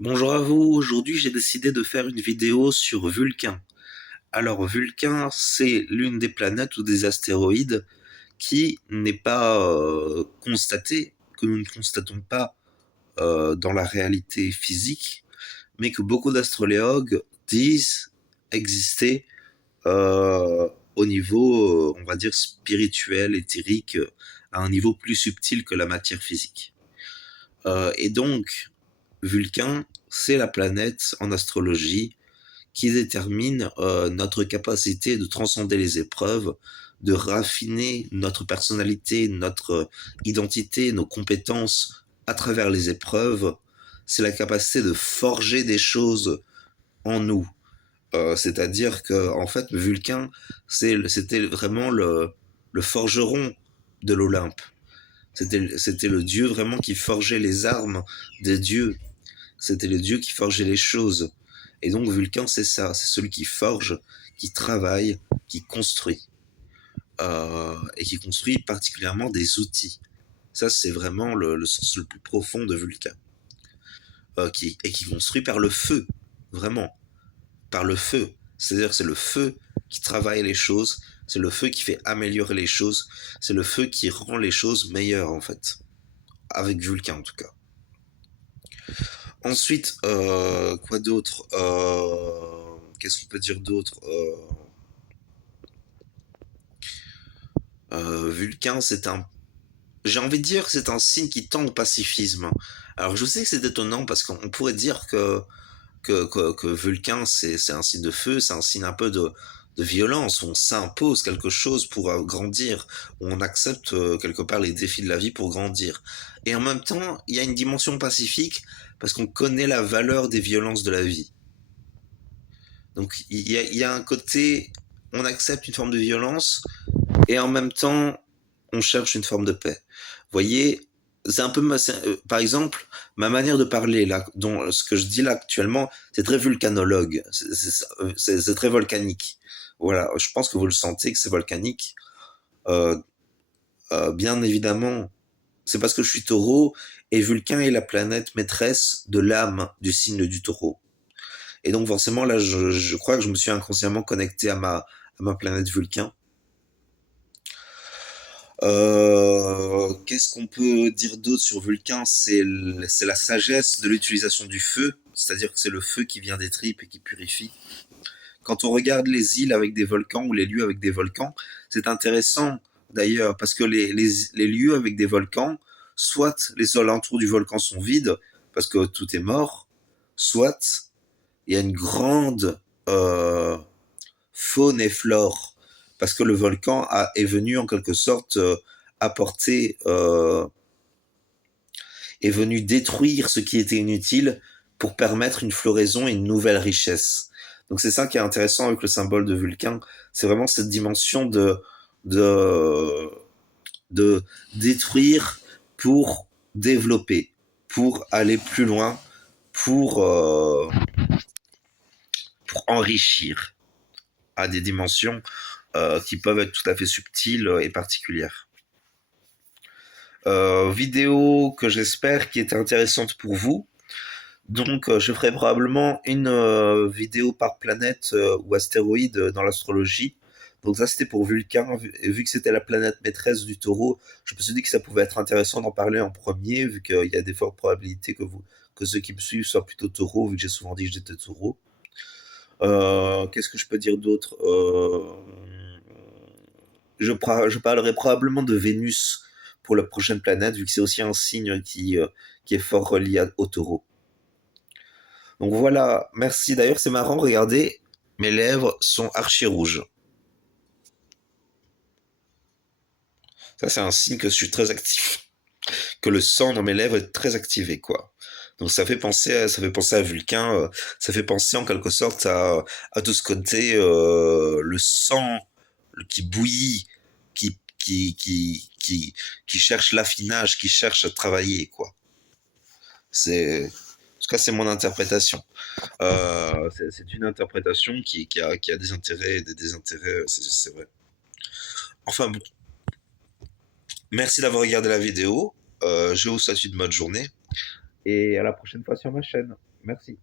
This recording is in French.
Bonjour à vous, aujourd'hui j'ai décidé de faire une vidéo sur Vulcain. Alors Vulcain, c'est l'une des planètes ou des astéroïdes qui n'est pas constatée, que nous ne constatons pas dans la réalité physique, mais que beaucoup d'astroléologues disent exister au niveau, on va dire, spirituel, éthérique, à un niveau plus subtil que la matière physique. Et donc, Vulcain, c'est la planète en astrologie qui détermine notre capacité de transcender les épreuves, de raffiner notre personnalité, notre identité, nos compétences à travers les épreuves. C'est la capacité de forger des choses en nous. C'est-à-dire que, en fait, Vulcain, c'était vraiment le forgeron de l'Olympe. C'était le dieu vraiment qui forgeait les armes des dieux. C'était le dieu qui forgeait les choses. Et donc Vulcain, c'est ça, c'est celui qui forge, qui travaille, qui construit. Et qui construit particulièrement des outils. Ça, c'est vraiment le sens le plus profond de Vulcain. Et qui construit par le feu, vraiment, par le feu. C'est-à-dire que c'est le feu qui travaille les choses, c'est le feu qui fait améliorer les choses, c'est le feu qui rend les choses meilleures, en fait. Avec Vulcain, en tout cas. Ensuite, quoi d'autre qu'est-ce qu'on peut dire d'autre Vulcain, c'est un... J'ai envie de dire que c'est un signe qui tend au pacifisme. Alors je sais que c'est étonnant parce qu'on pourrait dire que Vulcain, c'est un signe de feu, c'est un signe un peu de violence, où on s'impose quelque chose pour grandir, où on accepte quelque part les défis de la vie pour grandir. Et en même temps, il y a une dimension pacifique parce qu'on connaît la valeur des violences de la vie. Donc il y a un côté, on accepte une forme de violence et en même temps, on cherche une forme de paix. Vous voyez, c'est un peu, par exemple, ma manière de parler là, dont ce que je dis là actuellement, c'est très vulcanologue, c'est très volcanique. Voilà, je pense que vous le sentez que c'est volcanique. Euh, Bien évidemment, c'est parce que je suis taureau et Vulcain est la planète maîtresse de l'âme du signe du taureau. Et donc forcément, là, je crois que je me suis inconsciemment connecté à ma planète Vulcain. Qu'est-ce qu'on peut dire d'autre sur Vulcain? C'est la sagesse de l'utilisation du feu, c'est-à-dire que c'est le feu qui vient des tripes et qui purifie. Quand on regarde les îles avec des volcans ou les lieux avec des volcans, c'est intéressant d'ailleurs parce que les lieux avec des volcans, soit les alentours du volcan sont vides parce que tout est mort, soit il y a une grande faune et flore parce que le volcan est venu en quelque sorte apporter, est venu détruire ce qui était inutile pour permettre une floraison et une nouvelle richesse. Donc c'est ça qui est intéressant avec le symbole de Vulcain, c'est vraiment cette dimension de, de détruire pour développer, pour aller plus loin, pour, euh, pour enrichir à des dimensions qui peuvent être tout à fait subtiles et particulières. Vidéo que j'espère qui est intéressante pour vous. Donc, je ferai probablement une vidéo par planète ou astéroïde dans l'astrologie. Donc ça, c'était pour Vulcain. Vu que c'était la planète maîtresse du taureau, je me suis dit que ça pouvait être intéressant d'en parler en premier, vu qu'il y a des fortes probabilités que ceux qui me suivent soient plutôt taureaux, vu que j'ai souvent dit que j'étais taureau. Qu'est-ce que je peux dire d'autre je parlerai probablement de Vénus pour la prochaine planète, vu que c'est aussi un signe qui est fort relié au taureau. Donc voilà, merci. D'ailleurs, c'est marrant, regardez, mes lèvres sont archi rouges. Ça, c'est un signe que je suis très actif, que le sang dans mes lèvres est très activé, quoi. Donc ça fait penser à Vulcain, ça fait penser en quelque sorte à tout ce côté, le sang qui bouillit, qui cherche l'affinage, qui cherche à travailler, quoi. En tout cas, c'est mon interprétation. C'est une interprétation qui a des intérêts et des désintérêts, c'est vrai. Enfin bon, merci d'avoir regardé la vidéo. Je vous souhaite une bonne journée et à la prochaine fois sur ma chaîne. Merci.